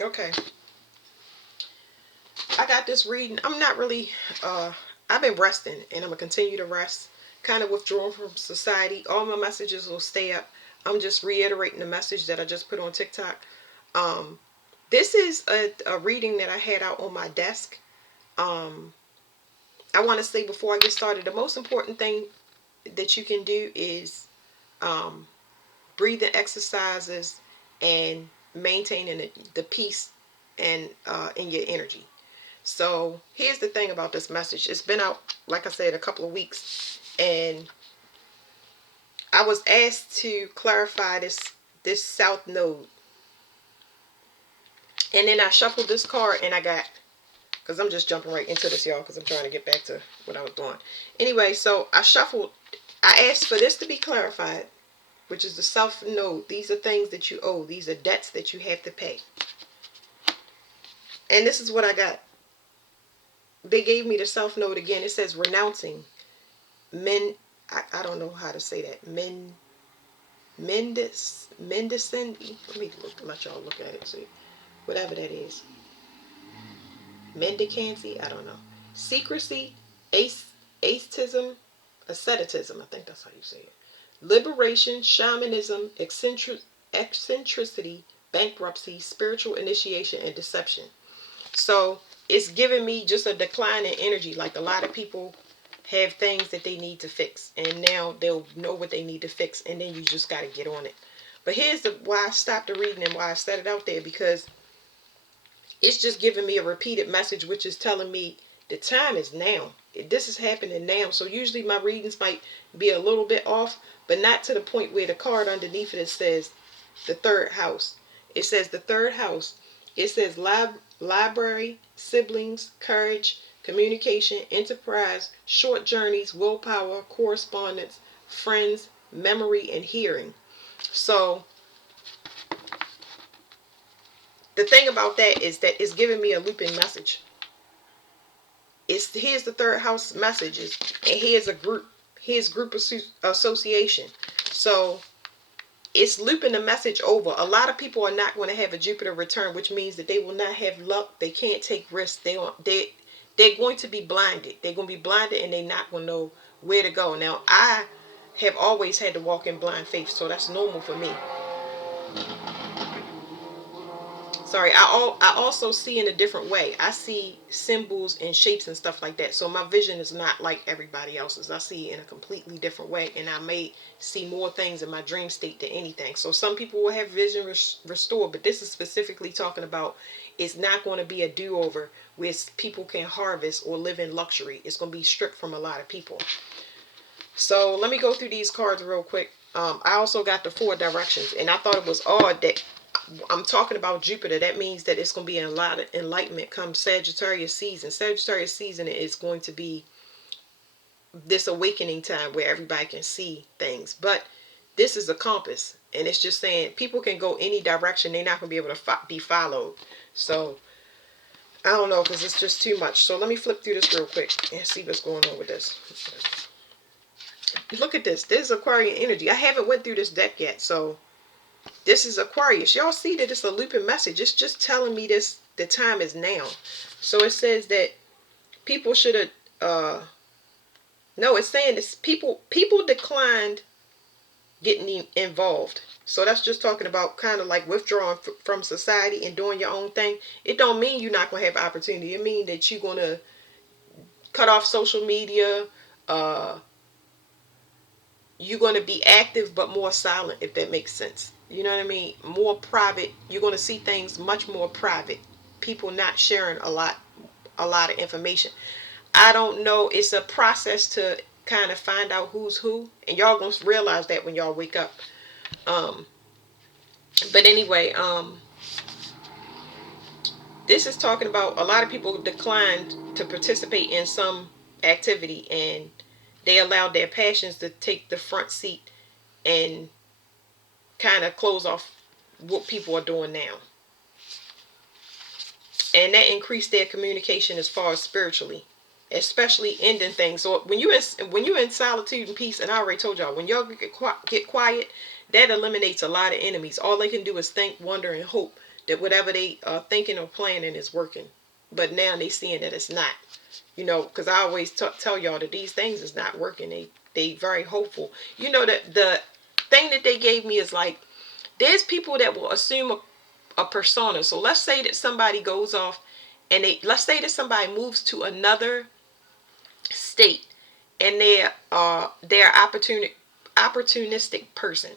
Okay. I got this reading. I'm not really, I've been resting and I'm going to continue to rest. Kind of withdrawn from society. All my messages will stay up. I'm just reiterating the message that I just put on TikTok. Um, this is a reading that I had out on my desk. Um, I want to say before I get started, the most important thing that you can do is um, breathing exercises and maintaining the peace and in your energy. So here's the thing about this message. It's been out, like I said, a couple of weeks, and I was asked to clarify this south node. And then I shuffled this card, and I got, because I'm just jumping right into this, y'all, because I'm trying to get back to what I was doing. Anyway, so I asked for this to be clarified, which is the south node. These are things that you owe. These are debts that you have to pay. And this is what I got. They gave me the south node again. It says renouncing men. I don't know how to say that. Mendicin. Let me let y'all look at it. See, whatever that is. Mendicancy. I don't know. Secrecy, ascetism, asceticism. I think that's how you say it. Liberation, shamanism, eccentricity, bankruptcy, spiritual initiation, and deception. So it's giving me just a decline in energy. Like a lot of people have things that they need to fix, and now they'll know what they need to fix, and then you just got to get on it. But here's why I stopped the reading and why I set it out there, because it's just giving me a repeated message, which is telling me the time is now. This is happening now. So usually my readings might be a little bit off, but not to the point where the card underneath it says the third house. It says the third house. It says library, siblings, courage, communication, enterprise, short journeys, willpower, correspondence, friends, memory, and hearing. So the thing about that is that it's giving me a looping message. Here's the third house messages, and here's group association. So it's looping the message over. A lot of people are not going to have a Jupiter return, which means that they will not have luck. They can't take risks. They're going to be blinded. They're going to be blinded, and they're not going to know where to go. Now, I have always had to walk in blind faith, so that's normal for me. Sorry, I also see in a different way. I see symbols and shapes and stuff like that. So my vision is not like everybody else's. I see in a completely different way, and I may see more things in my dream state than anything. So some people will have vision restored, but this is specifically talking about it's not going to be a do-over where people can harvest or live in luxury. It's going to be stripped from a lot of people. So let me go through these cards real quick. I also got the 4 directions, and I thought it was odd that I'm talking about Jupiter. That means that it's going to be a lot of enlightenment come Sagittarius season. Sagittarius season is going to be this awakening time where everybody can see things. But this is a compass, and it's just saying people can go any direction. They're not going to be able to be followed. So I don't know, because it's just too much. So let me flip through this real quick and see what's going on with this. Look at this. This is Aquarian energy. I haven't went through this deck yet, so this is Aquarius. Y'all see that it's a looping message. It's just telling me this. The time is now. So it says that people should have. No, it's saying this. People declined getting involved. So that's just talking about kind of like withdrawing from society and doing your own thing. It don't mean you're not gonna have opportunity. It means that you're gonna cut off social media. You're going to be active but more silent, if that makes sense. You know what I mean? More private. You're going to see things much more private. People not sharing a lot of information. I don't know. It's a process to kind of find out who's who, and y'all going to realize that when y'all wake up. But anyway, this is talking about a lot of people declined to participate in some activity, and they allowed their passions to take the front seat and kind of close off what people are doing now. And that increased their communication as far as spiritually, especially ending things. So when you're in solitude and peace, and I already told y'all, when y'all get quiet, that eliminates a lot of enemies. All they can do is think, wonder, and hope that whatever they are thinking or planning is working. But now they seeing that it's not. Because I always tell y'all that these things is not working. They very hopeful. That the thing that they gave me is like, there's people that will assume a persona. So let's say that somebody goes off and let's say that somebody moves to another state and they're opportunistic person.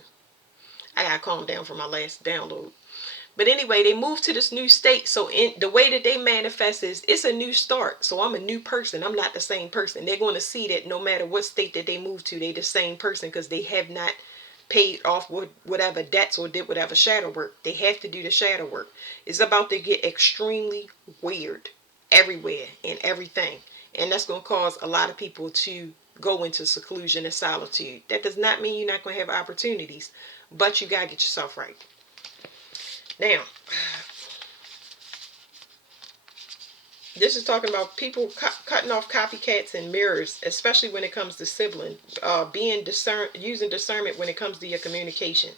I gotta calm down from my last download. But anyway, they moved to this new state. So in the way that they manifest is, it's a new start. So I'm a new person. I'm not the same person. They're going to see that no matter what state that they move to, they're the same person because they have not paid off whatever debts or did whatever shadow work. They have to do the shadow work. It's about to get extremely weird everywhere and everything. And that's going to cause a lot of people to go into seclusion and solitude. That does not mean you're not going to have opportunities, but you got to get yourself right. Now, this is talking about people cutting off copycats and mirrors, especially when it comes to sibling. Using discernment when it comes to your communication.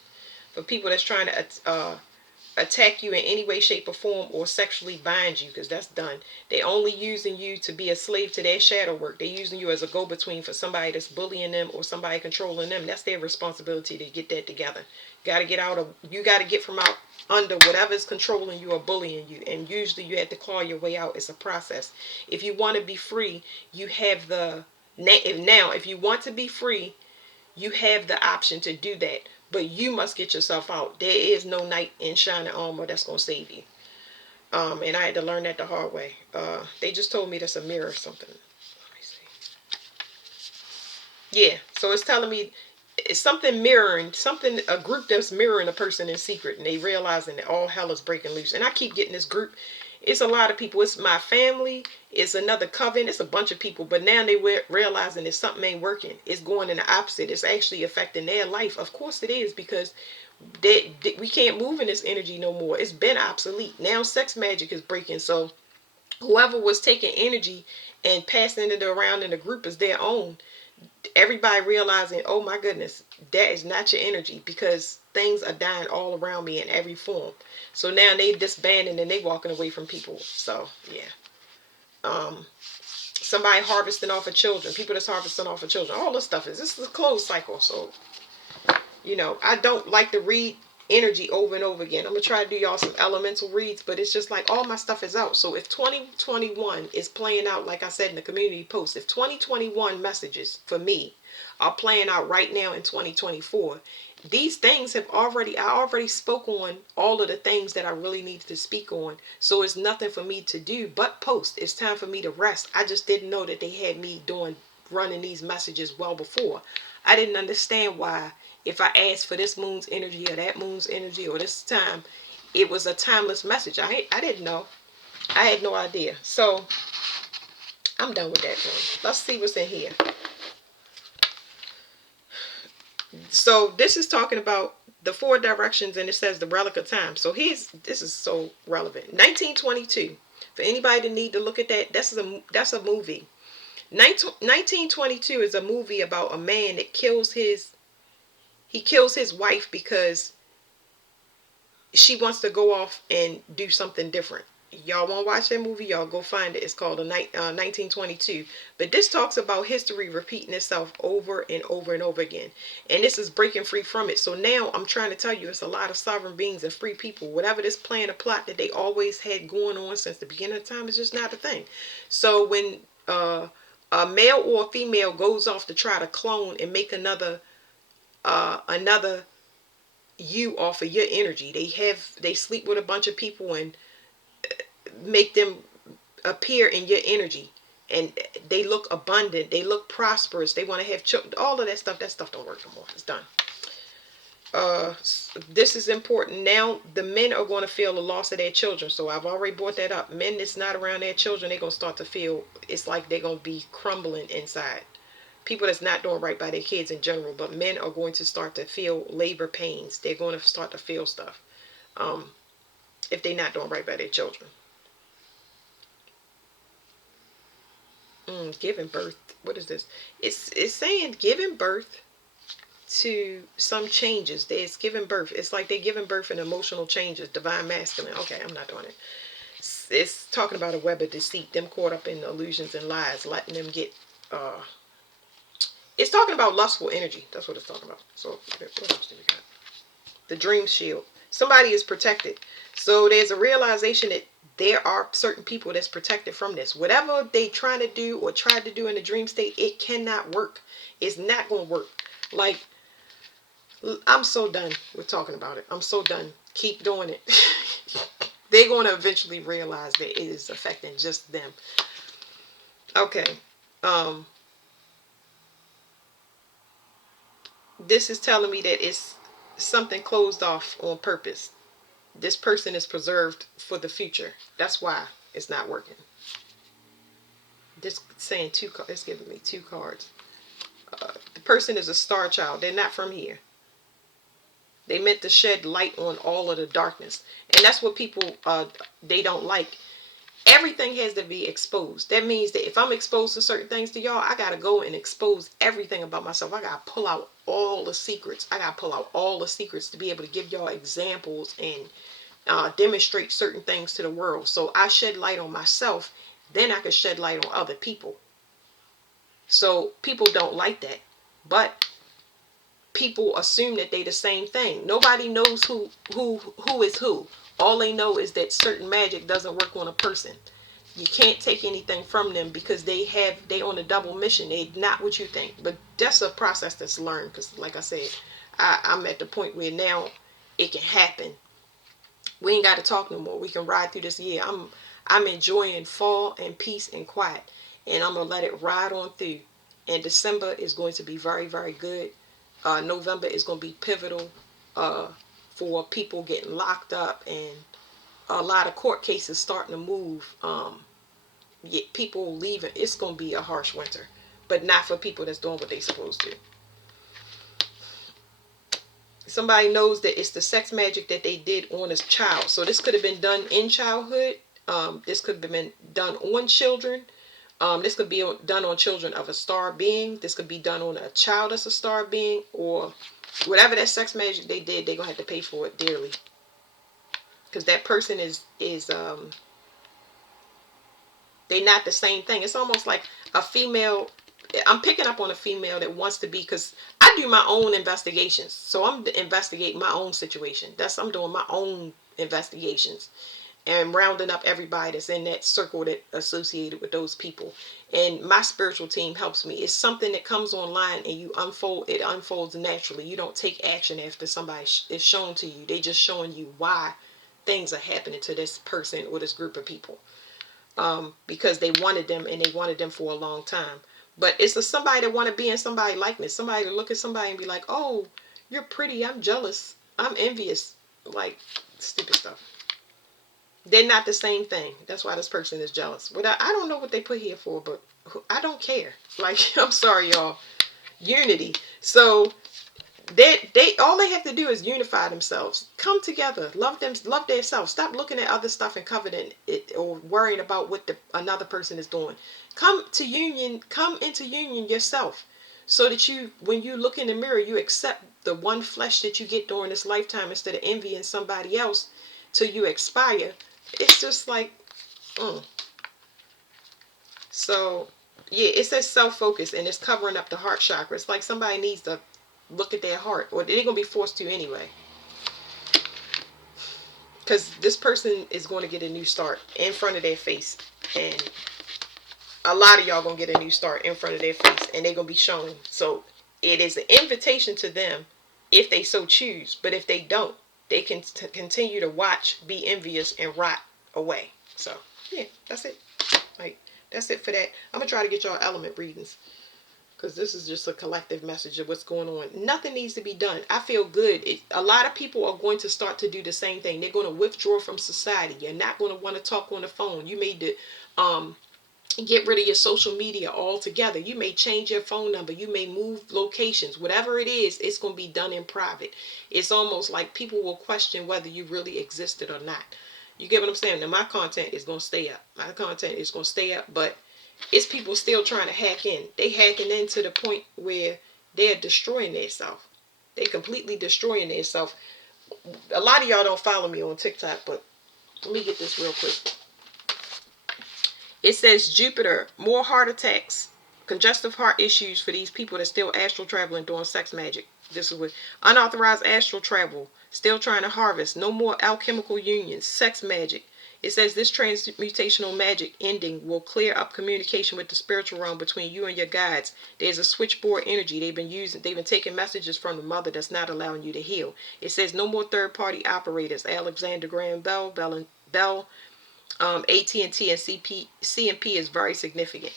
For people that's trying to attack you in any way, shape, or form, or sexually bind you, because that's done. They only using you to be a slave to their shadow work. They're using you as a go-between for somebody that's bullying them or somebody controlling them. That's their responsibility to get that together. You got to get from out under whatever's controlling you or bullying you, and usually you have to claw your way out. It's a process. If you want to be free, you have if you want to be free, you have the option to do that. But you must get yourself out. There is no knight in shining armor that's going to save you. And I had to learn that the hard way. They just told me that's a mirror or something. Let me see. Yeah, so it's telling me it's something mirroring, a group that's mirroring a person in secret. And they realizing that all hell is breaking loose. And I keep getting this group. It's a lot of people. It's my family. It's another coven. It's a bunch of people. But now they realizing that something ain't working. It's going in the opposite. It's actually affecting their life. Of course it is, because we can't move in this energy no more. It's been obsolete. Now sex magic is breaking. So whoever was taking energy and passing it around in the group is their own. Everybody realizing, oh my goodness, that is not your energy, because things are dying all around me in every form. So now they disbanding and they walking away from people. So yeah. Somebody harvesting off of children, people that's harvesting off of children, all this stuff this is a closed cycle. So I don't like to read energy over and over again. I'm gonna try to do y'all some elemental reads, but it's just like all my stuff is out. So if 2021 is playing out, like I said in the community post, if 2021 messages for me are playing out right now in 2024, these things I already spoke on all of the things that I really needed to speak on. So it's nothing for me to do but post. It's time for me to rest. I just didn't know that they had me running these messages well before. I didn't understand why, if I asked for this moon's energy or that moon's energy or this time, it was a timeless message. I didn't know. I had no idea. So I'm done with that one. Let's see what's in here. So this is talking about the 4 directions, and it says the relic of time. So this is so relevant. 1922. For anybody that need to look at that, that's a movie. 1922 is a movie about a man that kills his wife because she wants to go off and do something different. Y'all want to watch that movie? Y'all go find it. It's called 1922. But this talks about history repeating itself over and over and over again. And this is breaking free from it. So now I'm trying to tell you, it's a lot of sovereign beings and free people. Whatever this plan or plot that they always had going on since the beginning of time is just not a thing. So when a male or a female goes off to try to clone and make another you off of your energy, they sleep with a bunch of people and make them appear in your energy, and they look abundant, they look prosperous, they want to have children, all of that stuff don't work no more. It's done. This is important. Now the men are going to feel the loss of their children. So I've already brought that up. Men that's not around their children, they're going to start to feel, it's like they're going to be crumbling inside. People that's not doing right by their kids in general, but men are going to start to feel labor pains. They're going to start to feel stuff if they're not doing right by their children. Giving birth. What is this? It's saying giving birth to some changes. It's giving birth. It's like they're giving birth in emotional changes. Divine masculine. Okay, I'm not doing it. It's talking about a web of deceit, them caught up in illusions and lies, letting them get it's talking about lustful energy. That's what it's talking about. So what else do we got? The dream shield. Somebody is protected. So there's a realization that there are certain people that's protected from this. Whatever they trying to do or tried to do in the dream state, it cannot work. It's not going to work. Like, I'm so done with talking about it. I'm so done. Keep doing it. They're going to eventually realize that it is affecting just them. Okay. This is telling me that it's something closed off on purpose. This person is preserved for the future. That's why it's not working. This saying two. It's giving me two cards. The person is a star child. They're not from here. They meant to shed light on all of the darkness, and that's what people they don't like. Everything has to be exposed. That means that if I'm exposed to certain things to y'all, I gotta go and expose everything about myself. I gotta pull out all the secrets. I gotta pull out all the secrets to be able to give y'all examples and demonstrate certain things to the world. So I shed light on myself, then I can shed light on other people. So people don't like that, but people assume that they the same thing. Nobody knows who is who. All they know is that certain magic doesn't work on a person. You can't take anything from them because they on a double mission. They not what you think. But that's a process that's learned, because like I said, I'm at the point where now it can happen. We ain't got to talk no more. We can ride through this year. I'm enjoying fall and peace and quiet, and I'm gonna let it ride on through. And December is going to be very, very good. November is going to be pivotal for people getting locked up, and a lot of court cases starting to move. People leaving. It's going to be a harsh winter, but not for people that's doing what they supposed to. Somebody knows that it's the sex magic that they did on a child. So this could have been done in childhood. This could have been done on children. This could be done on children of a star being. This could be done on a child that's a star being, or whatever that sex magic they did, they're gonna have to pay for it dearly. Because that person is they're not the same thing. It's almost like a female. I'm picking up on a female that wants to be, because I do my own investigations. So I'm investigating my own situation. I'm doing my own investigations and rounding up everybody that's in that circle that associated with those people. And my spiritual team helps me. It's something that comes online and it unfolds naturally. You don't take action after somebody is shown to you. They just showing you why things are happening to this person or this group of people. Because they wanted them, and they wanted them for a long time. But it's somebody that want to be in somebody's likeness. Somebody to look at somebody and be like, oh, you're pretty, I'm jealous, I'm envious. Like, stupid stuff. They're not the same thing. That's why this person is jealous. I don't know what they put here for, but I don't care. Like, I'm sorry, y'all. Unity. So they all they have to do is unify themselves, come together, love themselves. Stop looking at other stuff and coveting it or worrying about what another person is doing. Come into union yourself, so that when you look in the mirror, you accept the one flesh that you get during this lifetime, instead of envying somebody else till you expire. It's just like, so yeah, it says self-focus, and it's covering up the heart chakra. It's like somebody needs to look at their heart, or they're gonna be forced to anyway, because this person is going to get a new start in front of their face, and a lot of y'all gonna get a new start in front of their face, and they're gonna be shown. So it is an invitation to them if they so choose, but if they don't, they can continue to watch, be envious, and rot away. So yeah, that's it. Like, that's it for that. I'm gonna try to get y'all element readings, because this is just a collective message of what's going on. Nothing needs to be done. I feel good. A lot of people are going to start to do the same thing. They're going to withdraw from society. You're not going to want to talk on the phone. You may get rid of your social media altogether. You may change your phone number. You may move locations. Whatever it is, it's going to be done in private. It's almost like people will question whether you really existed or not. You get what I'm saying? Now, my content is going to stay up. My content is going to stay up, but it's people still trying to hack in. They hacking in to the point where they're destroying themselves. They completely destroying themselves. A lot of y'all don't follow me on TikTok, but let me get this real quick. It says Jupiter, more heart attacks, congestive heart issues for these people that's still astral traveling doing sex magic. This is what unauthorized astral travel, still trying to harvest, no more alchemical unions, sex magic. It says this transmutational magic ending will clear up communication with the spiritual realm between you and your guides. There's a switchboard energy they've been using. They've been taking messages from the mother that's not allowing you to heal. It says no more third-party operators. Alexander Graham Bell, AT&T and CMP is very significant.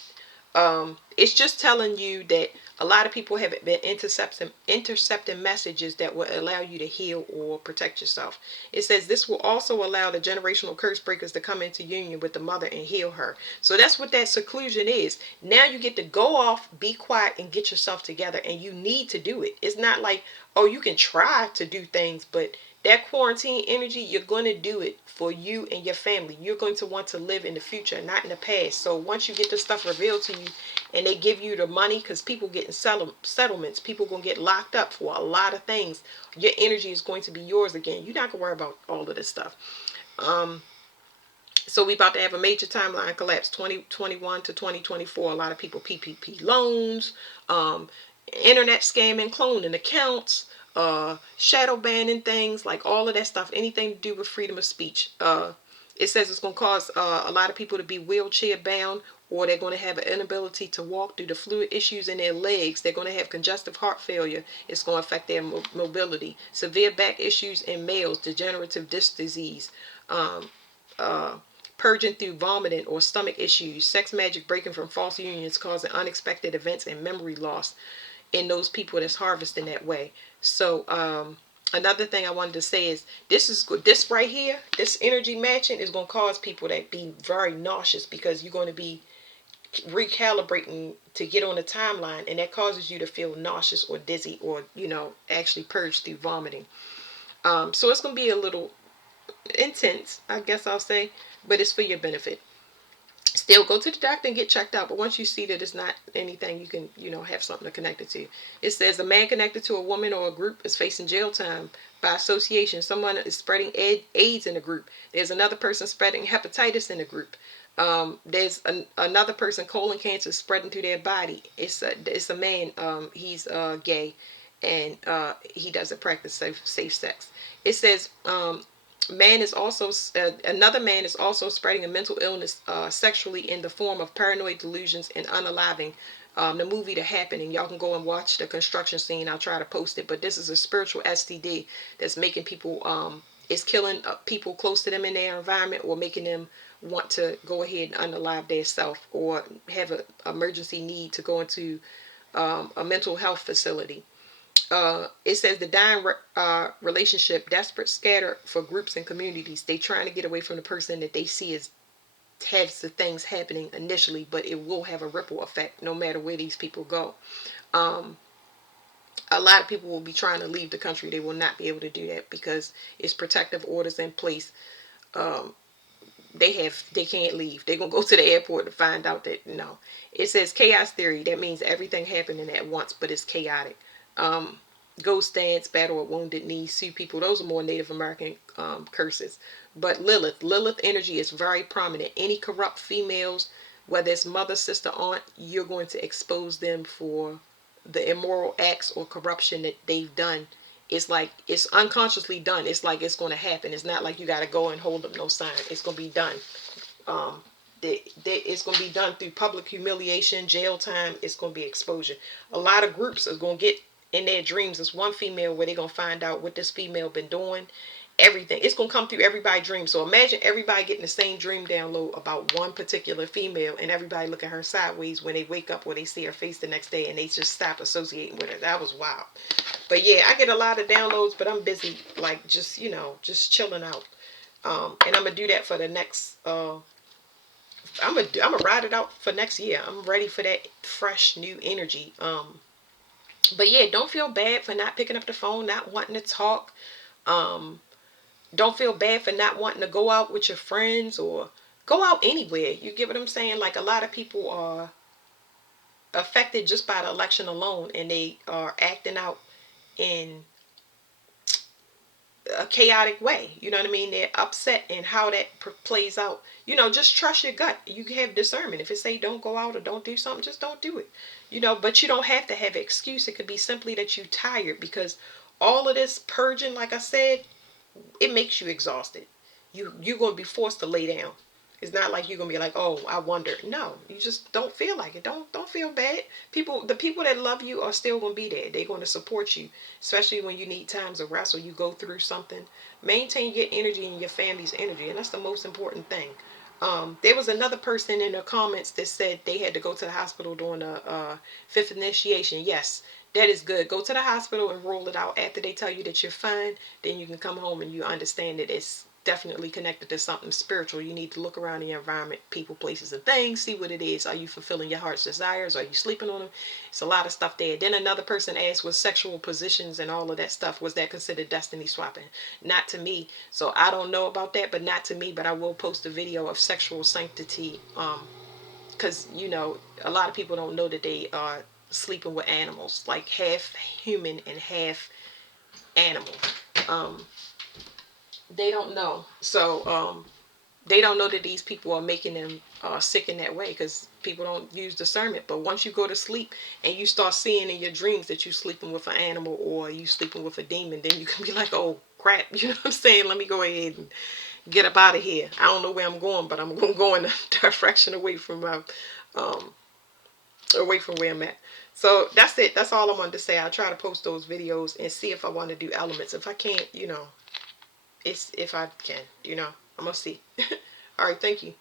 It's just telling you that a lot of people have been intercepting messages that will allow you to heal or protect yourself. It says this will also allow the generational curse breakers to come into union with the mother and heal her. So that's what that seclusion is. Now you get to go off, be quiet, and get yourself together, and you need to do it. It's not like, oh, you can try to do things, but that quarantine energy, you're going to do it for you and your family. You're going to want to live in the future, not in the past. So once you get this stuff revealed to you and they give you the money, because people getting settlements, people going to get locked up for a lot of things, your energy is going to be yours again. You're not going to worry about all of this stuff. So we about to have a major timeline collapse, 2021 to 2024. A lot of people PPP loans, internet scamming, cloning accounts, shadow banning things, like all of that stuff, anything to do with freedom of speech. It says it's going to cause a lot of people to be wheelchair bound, or they're going to have an inability to walk due to fluid issues in their legs. They're going to have congestive heart failure. It's going to affect their mobility. Severe back issues in males, degenerative disc disease, purging through vomiting or stomach issues, sex magic breaking from false unions causing unexpected events and memory loss in those people that's harvesting that way. So another thing I wanted to say is this right here, this energy matching is going to cause people to be very nauseous, because you're going to be recalibrating to get on the timeline, and that causes you to feel nauseous or dizzy, or actually purge through vomiting. So it's going to be a little intense, I guess I'll say, but it's for your benefit. Still go to the doctor and get checked out, but once you see that it's not anything, you can have something to connect it to. It says a man connected to a woman or a group is facing jail time by association. Someone is spreading AIDS in a group. There's another person spreading hepatitis in a group. There's another person, colon cancer spreading through their body. It's a man. He's gay, and he doesn't practice safe sex. It says another man is also spreading a mental illness sexually in the form of paranoid delusions and unaliving. The movie The Happening, y'all can go and watch the construction scene. I'll try to post it, but this is a spiritual STD that's making people it's killing people close to them in their environment, or making them want to go ahead and unalive their self, or have an emergency need to go into a mental health facility. It says the dying relationship, desperate, scattered for groups and communities. They trying to get away from the person that they see as has the things happening initially, but it will have a ripple effect no matter where these people go. A lot of people will be trying to leave the country. They will not be able to do that because it's protective orders in place. They can't leave. They're gonna go to the airport to find out that no. It says chaos theory. That means everything happening at once, but it's chaotic. Ghost dance, battle with wounded knees, sue people. Those are more Native American curses. But Lilith energy is very prominent. Any corrupt females, whether it's mother, sister, aunt, you're going to expose them for the immoral acts or corruption that they've done. It's like it's unconsciously done. It's like it's going to happen. It's not like you got to go and hold up no sign. It's going to be done. It's going to be done through public humiliation, jail time. It's going to be exposure. A lot of groups are going to get in their dreams. There's one female where they're going to find out what this female been doing. Everything. It's going to come through everybody's dream. So imagine everybody getting the same dream download about one particular female, and everybody look at her sideways when they wake up or they see her face the next day, and they just stop associating with her. That was wild. But yeah, I get a lot of downloads, but I'm busy, like, just chilling out. And I'm going to do that for the next, I'm gonna ride it out for next year. I'm ready for that fresh new energy. But yeah, don't feel bad for not picking up the phone, not wanting to talk. Don't feel bad for not wanting to go out with your friends or go out anywhere. You get what I'm saying? Like, a lot of people are affected just by the election alone, and they are acting out in a chaotic way. You know what I mean? They're upset, and how that plays out. You know, just trust your gut. You can have discernment. If it say don't go out or don't do something, just don't do it. You know, but you don't have to have an excuse. It could be simply that you're tired, because all of this purging, like I said, it makes you exhausted. You're gonna be forced to lay down. It's not like you're gonna be like, oh, I wonder. No, you just don't feel like it. Don't feel bad. The people that love you are still gonna be there. They're gonna support you, especially when you need times of rest or you go through something. Maintain your energy and your family's energy, and that's the most important thing. There was another person in the comments that said they had to go to the hospital during the fifth initiation. Yes, that is good. Go to the hospital and roll it out. After they tell you that you're fine, then you can come home and you understand that it's definitely connected to something spiritual. You need to look around the environment, people, places, and things, see what it is. Are you fulfilling your heart's desires? Are you sleeping on them? It's a lot of stuff there. Then another person asked, was sexual positions and all of that stuff, was that considered destiny swapping? Not to me. So I don't know about that, but not to me. But I will post a video of sexual sanctity, because you know, a lot of people don't know that they are sleeping with animals, like half human and half animal. um they don't know. So they don't know that these people are making them sick in that way, because people don't use discernment. But once you go to sleep and you start seeing in your dreams that you sleeping with an animal or you sleeping with a demon, then you can be like, oh crap, you know what I'm saying, let me go ahead and get up out of here. I don't know where I'm going, but I'm going to go in the direction um, away from where I'm at. So that's it. That's all I wanted to say. I try to post those videos and see if I want to do elements. If I can't, you know, it's if I can, you know, I'm gonna see. All right, thank you.